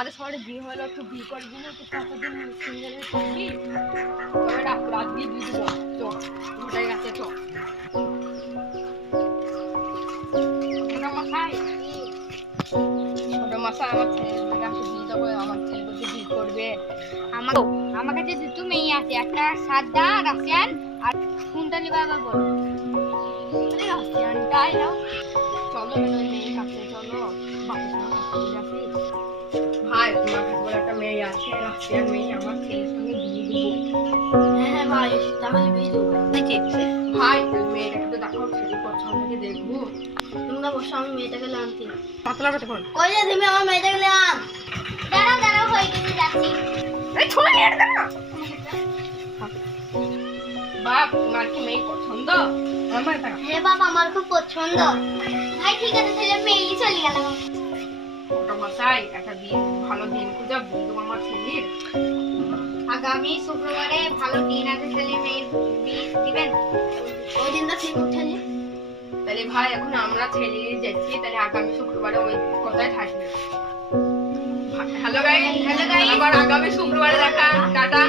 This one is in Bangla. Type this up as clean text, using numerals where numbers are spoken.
আমাদের শহরে বিয়ে হলো, একটু বিয়ে করবি না? একটু কতদিন সিঙ্গেলে থাকবি, তবে রাত বিয়ে দিয়ে দেবো। তো ওটাই আছে। তো মশাই আমার ছেলের কাছে দিয়ে দেবো, আমার ছেলে বলতে বিয়ে করবে। আমার কাছে দুটো মেয়ে আছে, একটা সাদা রাশিয়ান আর কোনটা নিবা আবার বলো। রাশিয়ানটাই নাও, চলো ওই মেয়ের কাছে চলো, বাপের সঙ্গে কথা বলে আসি। ভাই তোমার কাছে বলে একটা মেয়ে আছে, রাশিয়ান মেয়ে, আমার ছেলের সঙ্গে বিয়ে দেবো। হ্যাঁ ভাই, তাহলে বিয়ে দেবো। ভাই মেয়েটাকে তো দেখো, ছেলে পছন্দকে দেখবো। তোমরা বসো, আমি মেয়েটাকে আনছি। পাতলা বেটে ফোন কই যে তুমি আমার মেয়েটাকে আন। দাঁড়াও দাঁড়াও, হয়ে গেছে, যাচ্ছি। এই ছোড়া নিয়ে আসবে না। বাপ তোমার কি মেয়ে পছন্দ? আমার টাকা হ্যাঁ বাবা, আমার খুব পছন্দ। ভাই ঠিক আছে, তাহলে মেয়েই চলে গেল। ওটা মশাই একটা দিন, ভালো দিন খুঁজে বিয়ে দেবো আমার ছেলের। আগামী শুক্রবারে ভালো দিন আছে, তাহলে মেয়ে বিয়ে দিবেন। ওই দিনটা ঠিক উঠেনি। তাহলে ভাই এখন আমরা ছেলে যাচ্ছি, তাহলে আগামী শুক্রবারে ওই কথায় থাকবে। হ্যালো গাইস, আবার আগামী শুক্রবারে দেখা, টাটা।